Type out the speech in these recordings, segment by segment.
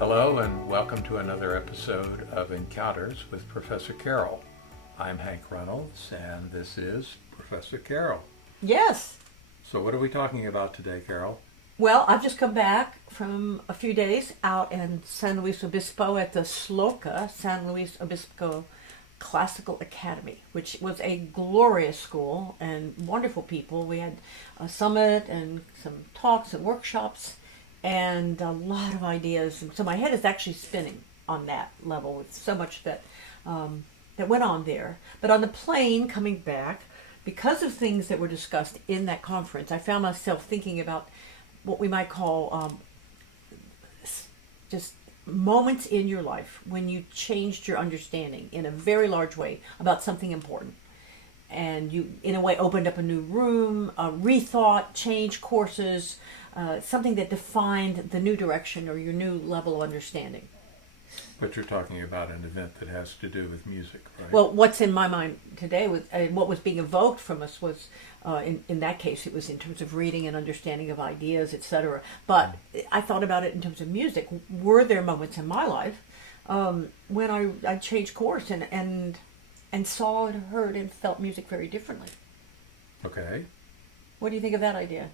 Hello and welcome to another episode of Encounters with Professor Carroll. I'm Hank Reynolds and this is Professor Carroll. Yes. So what are we talking about today, Carroll? Well, I've just come back from a few days out in San Luis Obispo at the SLOCA, San Luis Obispo Classical Academy, which was a glorious school and wonderful people. We had a summit and some talks and workshops and a lot of ideas. And so my head is actually spinning on that level with so much that went on there. But on the plane coming back, because of things that were discussed in that conference, I found myself thinking about what we might call just moments in your life when you changed your understanding in a very large way about something important. And you, in a way, opened up a new room, rethought, changed courses, something that defined the new direction or your new level of understanding. But you're talking about an event that has to do with music, right? Well, what's in my mind today, what was being evoked from us was, in that case, it was in terms of reading and understanding of ideas, etc. But I thought about it in terms of music. Were there moments in my life when I changed course and saw and heard and felt music very differently? Okay. What do you think of that idea?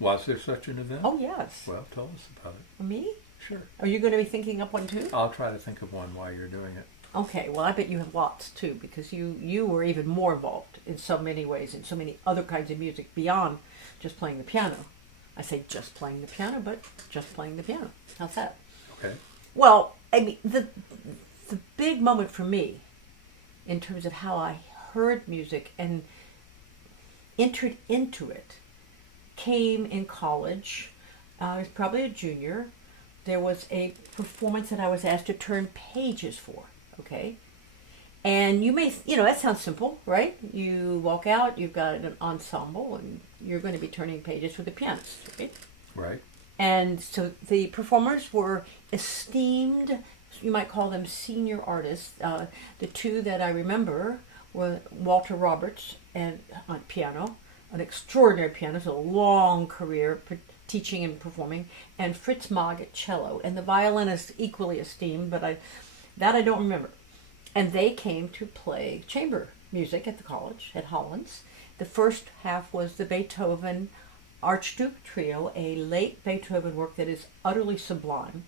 Was there such an event? Oh, yes. Well, tell us about it. Me? Sure. Are you going to be thinking up one too? I'll try to think of one while you're doing it. Okay, well, I bet you have lots too, because you were even more involved in so many ways, in so many other kinds of music beyond just playing the piano. I say just playing the piano, but just playing the piano. How's that? Okay. Well, I mean, the big moment for me, in terms of how I heard music and entered into it, came in college. I was probably a junior. There was a performance that I was asked to turn pages for, okay? And you may, that sounds simple, right? You walk out, you've got an ensemble, and you're going to be turning pages with the pianist, right? Right. And so the performers were esteemed, you might call them senior artists. The two that I remember were Walter Roberts and on piano, an extraordinary pianist, a long career teaching and performing, and Fritz Mogg at cello, and the violinist equally esteemed, but I don't remember. And they came to play chamber music at the college at Hollins. The first half was the Beethoven Archduke Trio, a late Beethoven work that is utterly sublime,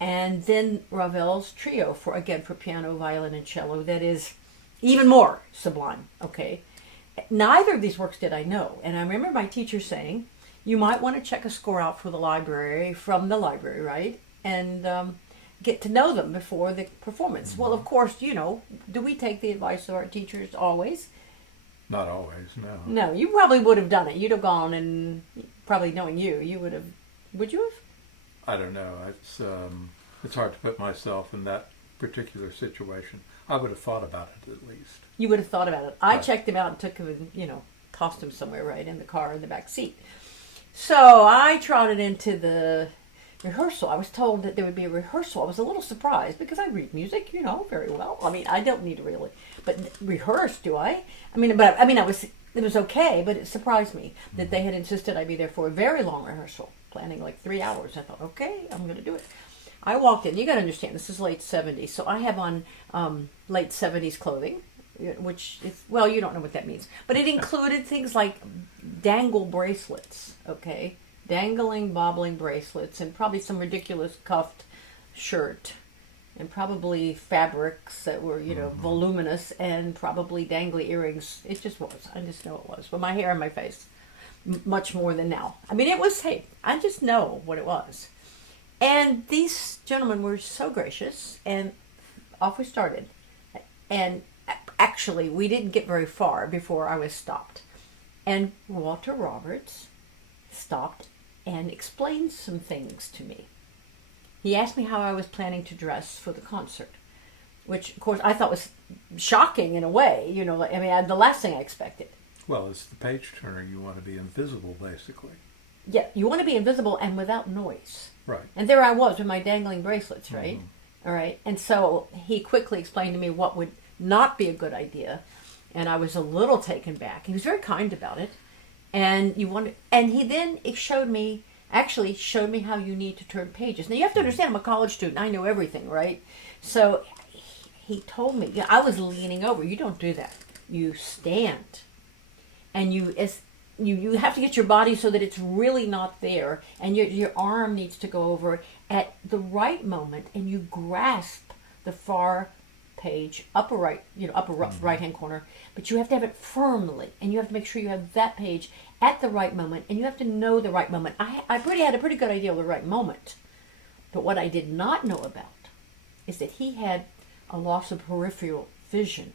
and then Ravel's Trio for piano, violin, and cello that is even more sublime. Okay, neither of these works did I know, and I remember my teacher saying, you might want to check a score out for the library, from the library, right? And get to know them before the performance. Mm-hmm. Well, of course, do we take the advice of our teachers always? Not always, no. No, you probably would have done it. You'd have gone and, probably knowing you would have, would you have? I don't know. It's hard to put myself in that particular situation. I would have thought about it at least. You would have thought about it. I Right. checked him out and took him and, tossed him somewhere, right, in the car in the back seat. So I trotted into the rehearsal. I was told that there would be a rehearsal. I was a little surprised because I read music, very well. I mean, I don't need to really, but rehearse, do I? It was okay, but it surprised me that they had insisted I be there for a very long rehearsal, planning like 3 hours. I thought, okay, I'm going to do it. I walked in. You got to understand, this is late 70s, so I have on late 70s clothing, which is, well, you don't know what that means, but it included things like dangle bracelets, okay? Dangling, bobbling bracelets, and probably some ridiculous cuffed shirt, and probably fabrics that were, voluminous, and probably dangly earrings. It just was. I just know it was. But my hair and my face, much more than now. I mean, it was, hey, I just know what it was. And these gentlemen were so gracious, and off we started. And actually, we didn't get very far before I was stopped. And Walter Roberts stopped and explained some things to me. He asked me how I was planning to dress for the concert, which, of course, I thought was shocking in a way. The last thing I expected. Well, it's the page turner. You want to be invisible, basically. Yeah, you want to be invisible and without noise. Right. And there I was with my dangling bracelets, right? Mm-hmm. All right. And so he quickly explained to me what would not be a good idea. And I was a little taken back. He was very kind about it. And he then showed me actually showed me how you need to turn pages. Now you have to understand, I'm a college student. I know everything, right? So he told me, I was leaning over. You don't do that. You stand, and you have to get your body so that it's really not there, and your arm needs to go over at the right moment, and you grasp the far page, upper right, right hand corner, but you have to have it firmly, and you have to make sure you have that page at the right moment, and you have to know the right moment. I had a pretty good idea of the right moment, but what I did not know about is that he had a loss of peripheral vision.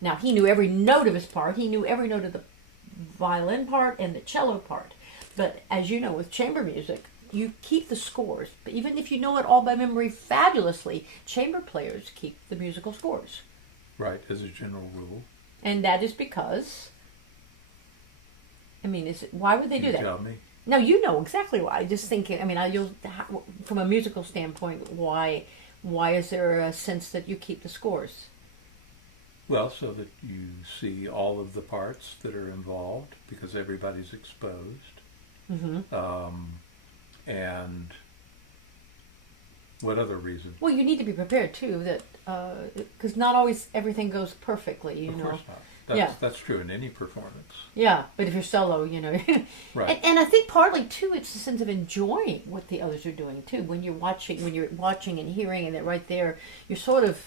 Now, he knew every note of his part. He knew every note of the violin part and the cello part. But as you know, with chamber music, you keep the scores. But even if you know it all by memory fabulously, chamber players keep the musical scores. Right, as a general rule. And that is because, why would they do that? Tell me. No, you know exactly why. I just think, from a musical standpoint, why is there a sense that you keep the scores? Well, so that you see all of the parts that are involved, because everybody's exposed. Mm-hmm. And what other reason? Well, you need to be prepared too, that because not always everything goes perfectly. Of course not. That's true in any performance. Yeah, but if you're solo, Right. And I think partly too, it's a sense of enjoying what the others are doing too. When you're watching and hearing, and they're right there, you're sort of,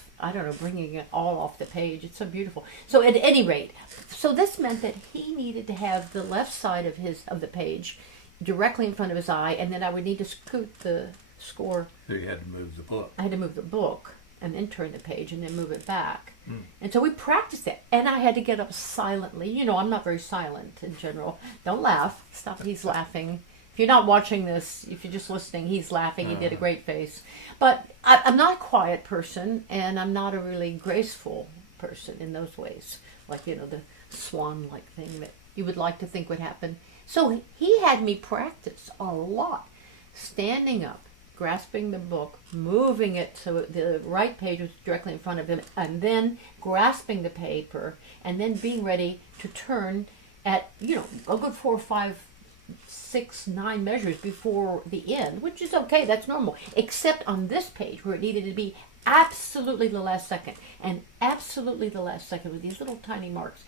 bringing it all off the page. It's so beautiful. So at any rate, so this meant that he needed to have the left side of the page directly in front of his eye, and then I would need to scoot the score. So you had to move the book. I had to move the book and then turn the page and then move it back. And so we practiced it, and I had to get up silently. I'm not very silent in general. Don't laugh. Stop. He's laughing. If you're not watching this, if you're just listening, he's laughing. He did a great face. But I'm not a quiet person, and I'm not a really graceful person in those ways. Like, the swan-like thing that you would like to think would happen. So he had me practice a lot. Standing up, grasping the book, moving it so the right page was directly in front of him, and then grasping the paper, and then being ready to turn at, a good 4, 5, 6, 9 measures before the end, which is okay, that's normal, except on this page where it needed to be absolutely the last second, and absolutely the last second with these little tiny marks.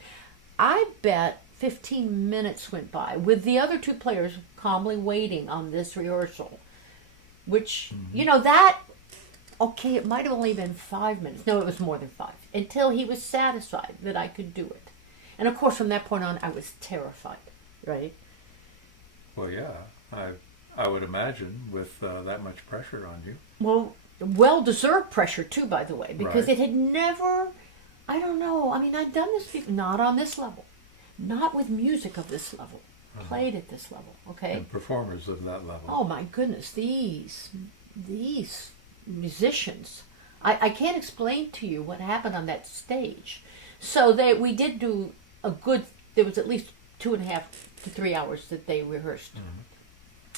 I bet 15 minutes went by with the other 2 players calmly waiting on this rehearsal. Which, it might have only been 5 minutes. No, it was more than 5. Until he was satisfied that I could do it. And of course, from that point on, I was terrified, right? Well, yeah. I would imagine with that much pressure on you. Well, well-deserved pressure, too, by the way. Because Right. it had never, I don't know. I'd done this before. Not on this level. Not with music of this level. Played at this level, okay? And performers of that level. Oh my goodness, these musicians. I can't explain to you what happened on that stage. So we did do there was at least 2.5 to 3 hours that they rehearsed.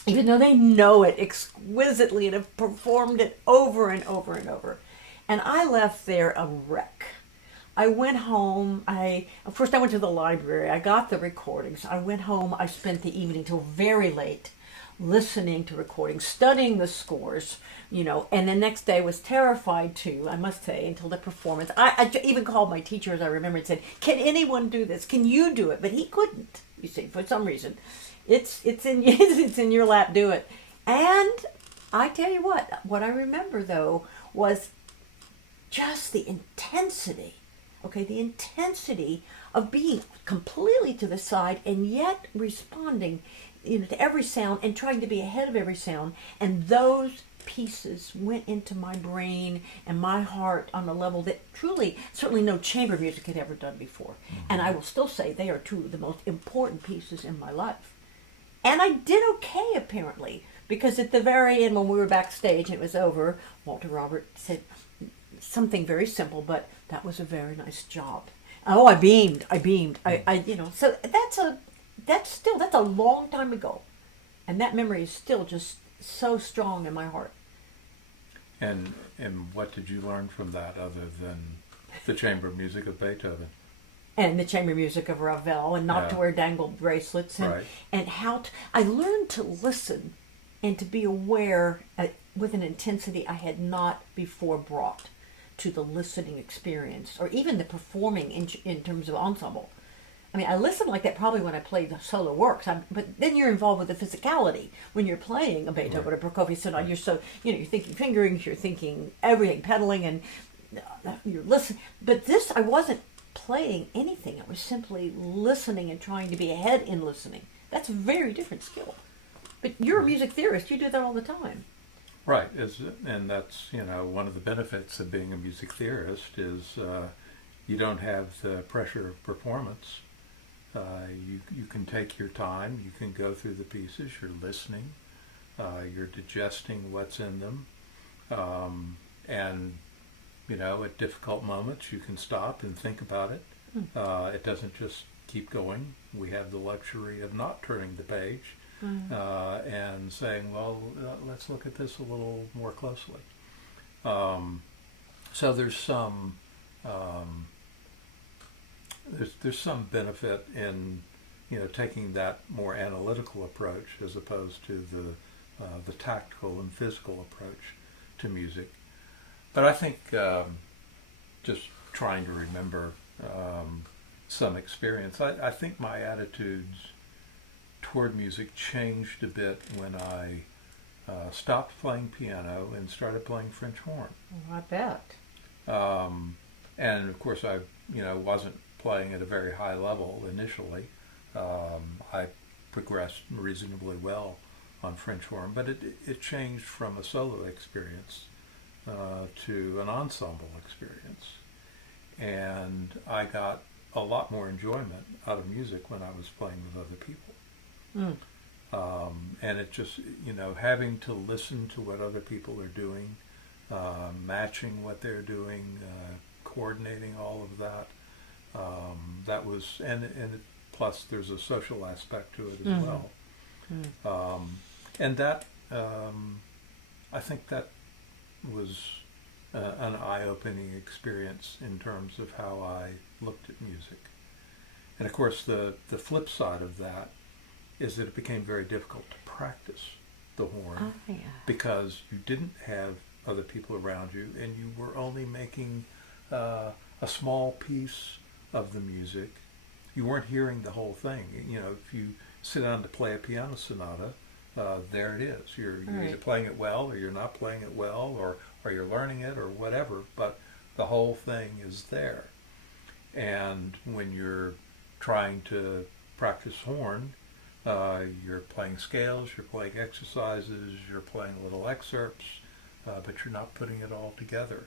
Even though they know it exquisitely and have performed it over and over and over. And I left there a wreck. I went home. First I went to the library. I got the recordings. I went home. I spent the evening till very late listening to recordings, studying the scores, and the next day was terrified too, I must say, until the performance. I even called my teacher, as I remember, and said, can anyone do this? Can you do it? But he couldn't, you see, for some reason. It's in your lap, do it. And I tell you what I remember though was just the intensity. Okay, the intensity of being completely to the side and yet responding, to every sound and trying to be ahead of every sound. And those pieces went into my brain and my heart on a level that truly, certainly no chamber music had ever done before. And I will still say they are 2 of the most important pieces in my life. And I did okay, apparently, because at the very end, when we were backstage and it was over, Walter Robert said something very simple, but that was a very nice job. Oh, I beamed. So that's a long time ago. And that memory is still just so strong in my heart. And what did you learn from that other than the chamber music of Beethoven? And the chamber music of Ravel, and not to wear dangled bracelets. And, Right. and I learned to listen and to be aware with an intensity I had not before brought to the listening experience, or even the performing in terms of ensemble. I mean, I listen like that probably when I play the solo works, but then you're involved with the physicality. When you're playing a Beethoven or Prokofiev sonata, you're so, you're thinking fingerings, you're thinking everything, pedaling, and you're listening. But this, I wasn't playing anything. I was simply listening and trying to be ahead in listening. That's a very different skill. But you're a music theorist. You do that all the time. Right, and that's one of the benefits of being a music theorist is you don't have the pressure of performance. You can take your time. You can go through the pieces. You're listening. You're digesting what's in them, and at difficult moments you can stop and think about it. It doesn't just keep going. We have the luxury of not turning the page. And saying, well, let's look at this a little more closely. So there's some there's some benefit in taking that more analytical approach as opposed to the tactical and physical approach to music. But I think just trying to remember some experience, I think my attitudes toward music changed a bit when I stopped playing piano and started playing French horn. Oh, I bet. And of course, I wasn't playing at a very high level initially. I progressed reasonably well on French horn, but it changed from a solo experience to an ensemble experience, and I got a lot more enjoyment out of music when I was playing with other people. And it just, having to listen to what other people are doing, matching what they're doing, coordinating all of that, that was, and plus there's a social aspect to it as well. And that, I think that was an eye-opening experience in terms of how I looked at music. And of course, the flip side of that is that it became very difficult to practice the horn because you didn't have other people around you and you were only making a small piece of the music. You weren't hearing the whole thing. If you sit down to play a piano sonata, there it is. You're either playing it well or you're not playing it well, or you're learning it or whatever, but the whole thing is there. And when you're trying to practice horn, you're playing scales, you're playing exercises, you're playing little excerpts, but you're not putting it all together.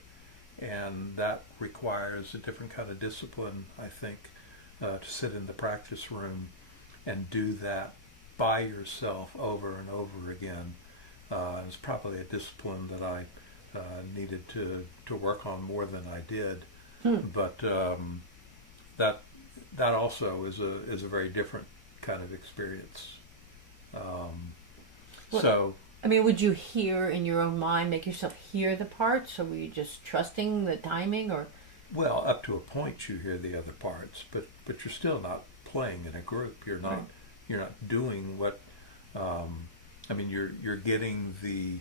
And that requires a different kind of discipline, I think, to sit in the practice room and do that by yourself over and over again. It's probably a discipline that I needed to work on more than I did. But that also is a very different kind of experience. So, I mean, would you hear in your own mind, make yourself hear the parts, or were you just trusting the timing, or? Well, up to a point you hear the other parts, but you're still not playing in a group. You're not doing what. You're getting the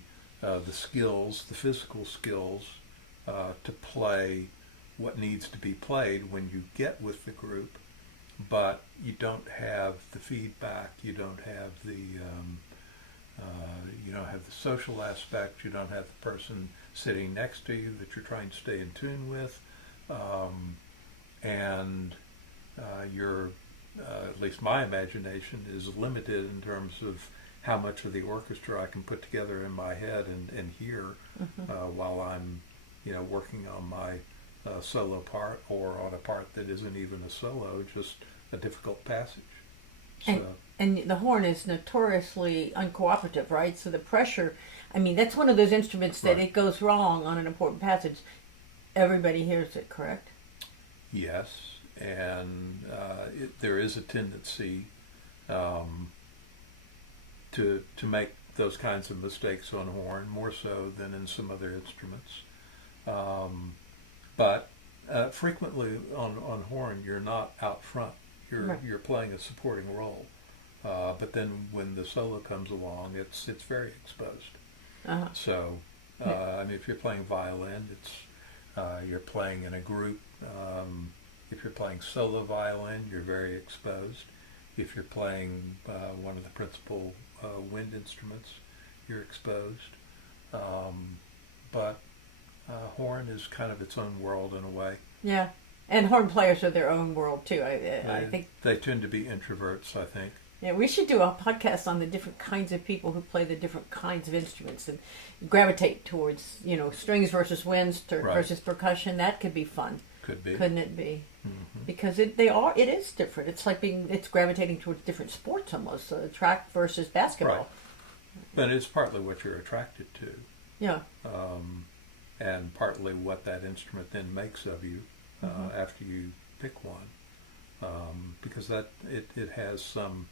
skills, the physical skills, to play what needs to be played when you get with the group, but you don't have the feedback. You don't have the social aspect. You don't have the person sitting next to you that you're trying to stay in tune with, and your at least my imagination is limited in terms of how much of the orchestra I can put together in my head and hear while I'm working on my solo part or on a part that isn't even a solo, just a difficult passage. And the horn is notoriously uncooperative, right? So the pressure, that's one of those instruments that it goes wrong on an important passage, everybody hears it, correct? Yes, and there is a tendency to make those kinds of mistakes on horn, more so than in some other instruments. But frequently on horn, you're not out front. You're playing a supporting role. But then when the solo comes along, it's very exposed. Uh-huh. So, I mean, if you're playing violin, you're playing in a group. If you're playing solo violin, you're very exposed. If you're playing one of the principal wind instruments, you're exposed. But horn is kind of its own world in a way. Yeah. And horn players are their own world too. I think they tend to be introverts, I think. Yeah, we should do a podcast on the different kinds of people who play the different kinds of instruments and gravitate towards, strings versus winds versus percussion. That could be fun. Could be. Couldn't it be? Mm-hmm. Because it is different. It's like it's gravitating towards different sports almost. Track versus basketball. Right. But it's partly what you're attracted to. Yeah. And partly what that instrument then makes of you after you pick one. Because it has some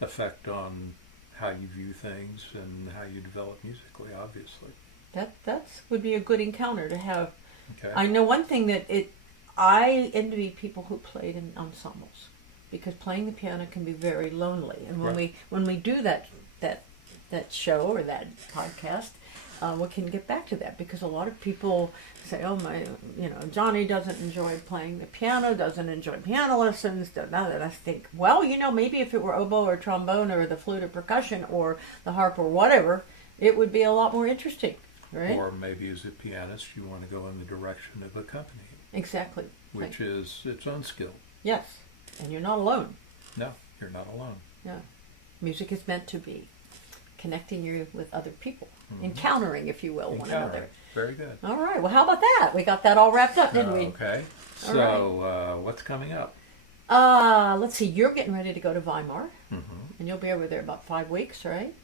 effect on how you view things and how you develop musically, obviously. That would be a good encounter to have. Okay. I know one thing that I envy people who played in ensembles, because playing the piano can be very lonely. And when we do that show or that podcast, we can get back to that, because a lot of people say, "Oh my, Johnny doesn't enjoy playing the piano, doesn't enjoy piano lessons." Now that I think, well, maybe if it were oboe or trombone or the flute or percussion or the harp or whatever, it would be a lot more interesting, right? Or maybe as a pianist, you want to go in the direction of accompanying. Exactly. Which is its own skill. Yes, and you're not alone. No, you're not alone. Yeah, music is meant to be connecting you with other people, encountering, if you will, one another. Very good. All right. Well, how about that? We got that all wrapped up, didn't we? Okay. All So, what's coming up? Let's see. You're getting ready to go to Weimar, and you'll be over there about 5 weeks, right?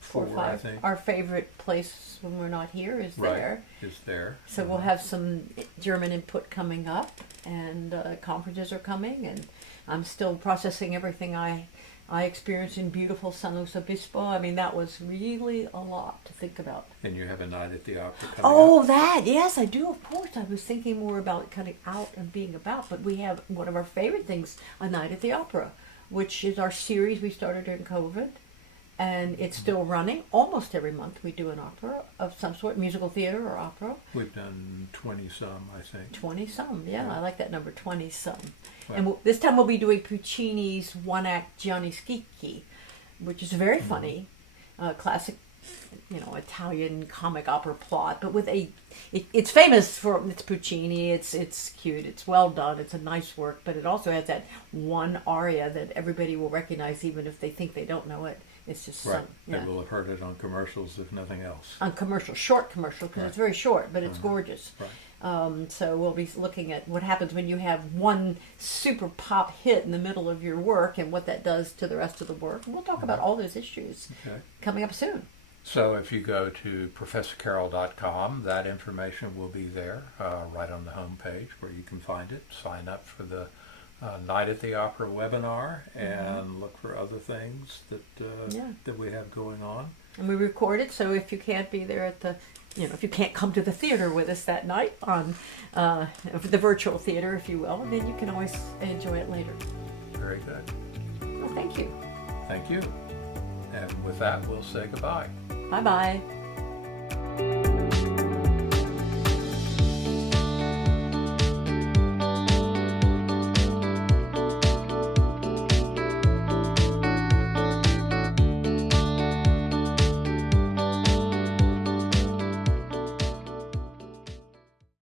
4 or 5. I think. Our favorite place when we're not here is there. Is there. So we'll have some German input coming up, and conferences are coming, and I'm still processing everything I experienced in beautiful San Luis Obispo. I mean, that was really a lot to think about. And you have a night at the opera coming Oh, up. that, yes, I do, of course. I was thinking more about cutting out and being about, but we have one of our favorite things, A Night at the Opera, which is our series we started during COVID, and it's still running. Almost every month we do an opera of some sort, musical theater or opera. We've done 20-some, I think. 20-some, yeah, I like that number, 20-some. Right. And this time we'll be doing Puccini's one-act Gianni Schicchi, which is very funny, classic, Italian comic opera plot, but with it's famous for its Puccini. It's cute, it's well done, it's a nice work, but it also has that one aria that everybody will recognize, even if they think they don't know it. It's just Right. yeah. They will have heard it on commercials, if nothing else. On short commercial, because it's very short, but it's gorgeous. Right. So we'll be looking at what happens when you have one super pop hit in the middle of your work and what that does to the rest of the work. And we'll talk about all those issues coming up soon. So if you go to ProfessorCarroll.com, that information will be there right on the home page where you can find it. Sign up for the Night at the Opera webinar and look for other things that we have going on. And we record it, so if you can't be there at the, if you can't come to the theater with us that night on the virtual theater, if you will, then you can always enjoy it later. Very good. Well, thank you. Thank you. And with that, we'll say goodbye. Bye-bye.